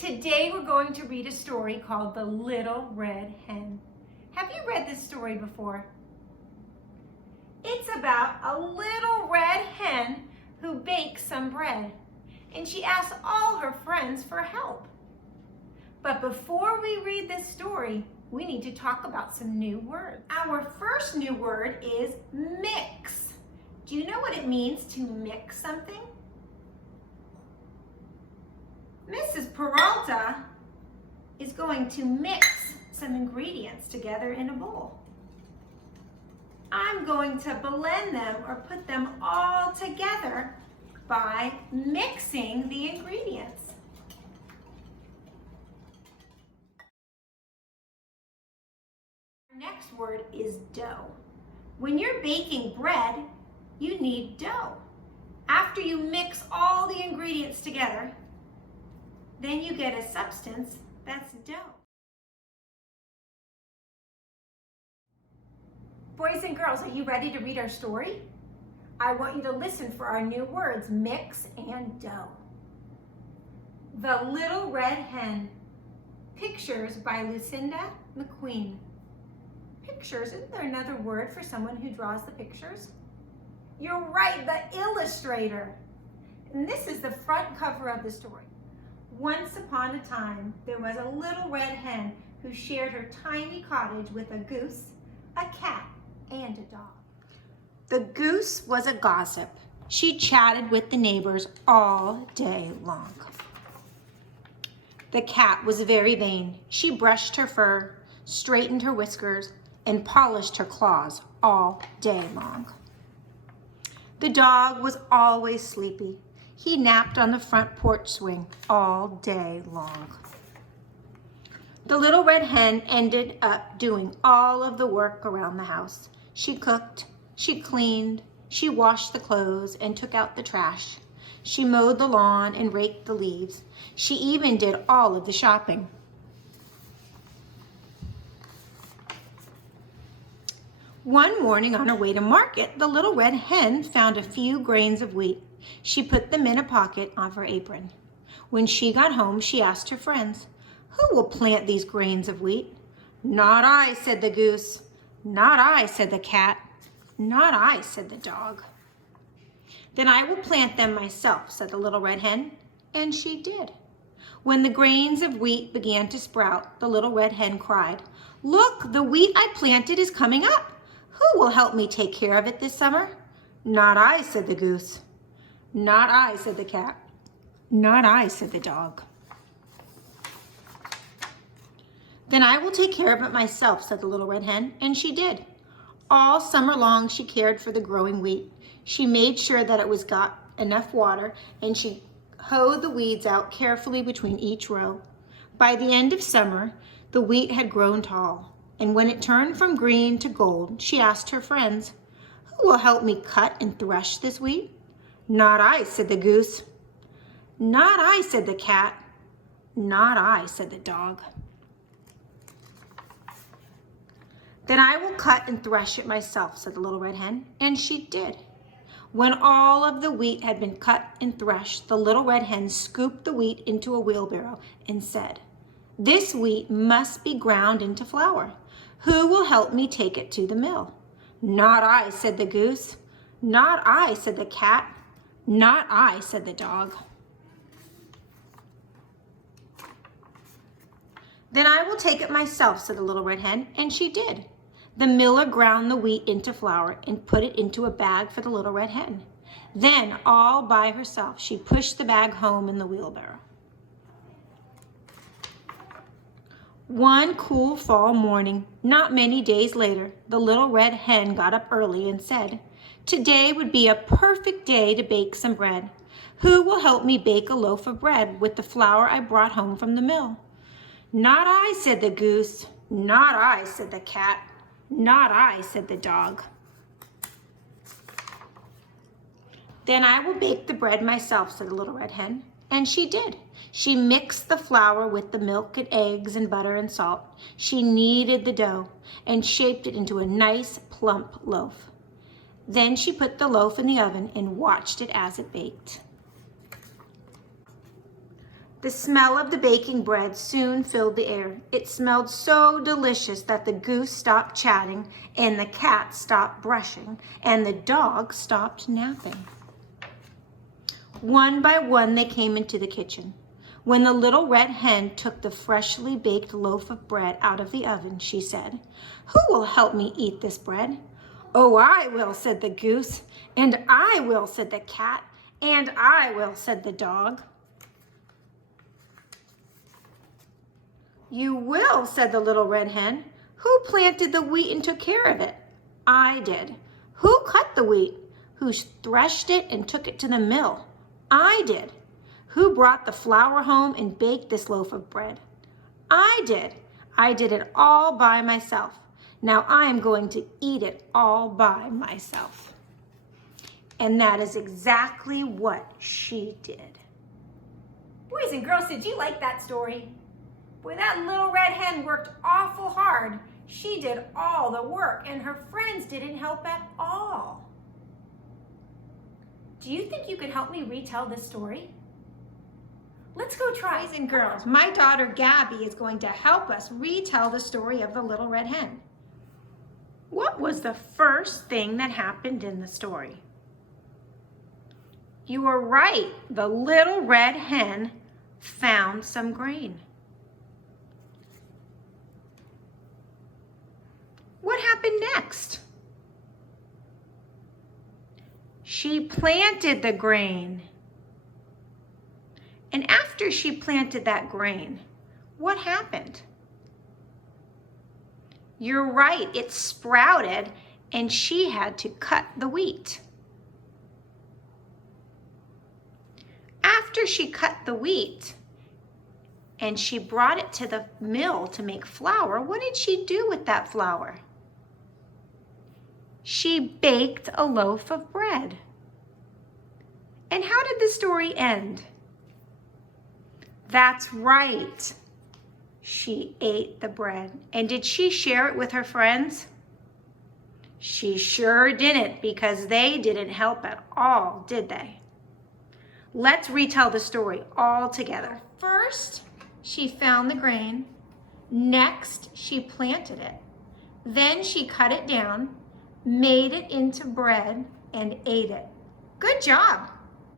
Today we're going to read a story called The Little Red Hen. Have you read this story before? It's about a little red hen who bakes some bread, and she asks all her friends for help. But before we read this story, we need to talk about some new words. Our first new word is mix. Do you know what it means to mix something? Mrs. Peralta is going to mix some ingredients together in a bowl. I'm going to blend them or put them all together by mixing the ingredients. Our next word is dough. When you're baking bread, you need dough. After you mix all the ingredients together, then you get a substance that's dough. Boys and girls, are you ready to read our story? I want you to listen for our new words, mix and dough. The Little Red Hen. Pictures by Lucinda McQueen. Pictures, isn't there another word for someone who draws the pictures? You're right, the illustrator. And this is the front cover of the story. Once upon a time, there was a little red hen who shared her tiny cottage with a goose, a cat, and a dog. The goose was a gossip. She chatted with the neighbors all day long. The cat was very vain. She brushed her fur, straightened her whiskers, and polished her claws all day long. The dog was always sleepy. He napped on the front porch swing all day long. The little red hen ended up doing all of the work around the house. She cooked, she cleaned, she washed the clothes and took out the trash. She mowed the lawn and raked the leaves. She even did all of the shopping. One morning on her way to market, the little red hen found a few grains of wheat. She put them in a pocket of her apron. When she got home, she asked her friends, "Who will plant these grains of wheat?" "Not I," said the goose. "Not I," said the cat. "Not I," said the dog. "Then I will plant them myself," said the little red hen, and she did. When the grains of wheat began to sprout, the little red hen cried, "Look, the wheat I planted is coming up. Who will help me take care of it this summer?" "Not I," said the goose. "Not I," said the cat. "Not I," said the dog. "Then I will take care of it myself," said the little red hen, and she did. All summer long she cared for the growing wheat. She made sure that it was got enough water, and she hoed the weeds out carefully between each row. By the end of summer, the wheat had grown tall, and when it turned from green to gold, she asked her friends, "Who will help me cut and thresh this wheat?" "Not I," said the goose. "Not I," said the cat. "Not I," said the dog. "Then I will cut and thresh it myself," said the little red hen, and she did. When all of the wheat had been cut and threshed, the little red hen scooped the wheat into a wheelbarrow and said, "This wheat must be ground into flour. Who will help me take it to the mill?" "Not I," said the goose. "Not I," said the cat. "Not I," said the dog. "Then I will take it myself," said the little red hen, and she did. The miller ground the wheat into flour and put it into a bag for the little red hen. Then, all by herself, she pushed the bag home in the wheelbarrow. One cool fall morning, not many days later, the little red hen got up early and said, "Today would be a perfect day to bake some bread. Who will help me bake a loaf of bread with the flour I brought home from the mill?" "Not I," said the goose. "Not I," said the cat. "Not I," said the dog. "Then I will bake the bread myself," said the little red hen, and she did. She mixed the flour with the milk and eggs and butter and salt. She kneaded the dough and shaped it into a nice plump loaf. Then she put the loaf in the oven and watched it as it baked. The smell of the baking bread soon filled the air. It smelled so delicious that the goose stopped chatting, and the cat stopped brushing, and the dog stopped napping. One by one, they came into the kitchen. When the little red hen took the freshly baked loaf of bread out of the oven, she said, "Who will help me eat this bread?" "Oh, I will," said the goose. "And I will," said the cat. "And I will," said the dog. "You will," said the little red hen. "Who planted the wheat and took care of it?" "I did." "Who cut the wheat?" "Who threshed it and took it to the mill?" "I did." "Who brought the flour home and baked this loaf of bread?" "I did. I did it all by myself. Now I am going to eat it all by myself." And that is exactly what she did. Boys and girls, did you like that story? Boy, that little red hen worked awful hard. She did all the work, and her friends didn't help at all. Do you think you could help me retell this story? Let's go try. Boys and girls, my daughter Gabby is going to help us retell the story of the little red hen. What was the first thing that happened in the story? You were right. The little red hen found some grain. What happened next? She planted the grain. And after she planted that grain, what happened? You're right, it sprouted and she had to cut the wheat. After she cut the wheat and she brought it to the mill to make flour, what did she do with that flour? She baked a loaf of bread. And how did the story end? That's right. She ate the bread. And did she share it with her friends? She sure didn't, because they didn't help at all, did they? Let's retell the story all together. First, she found the grain. Next, she planted it. Then she cut it down, made it into bread, and ate it. Good job.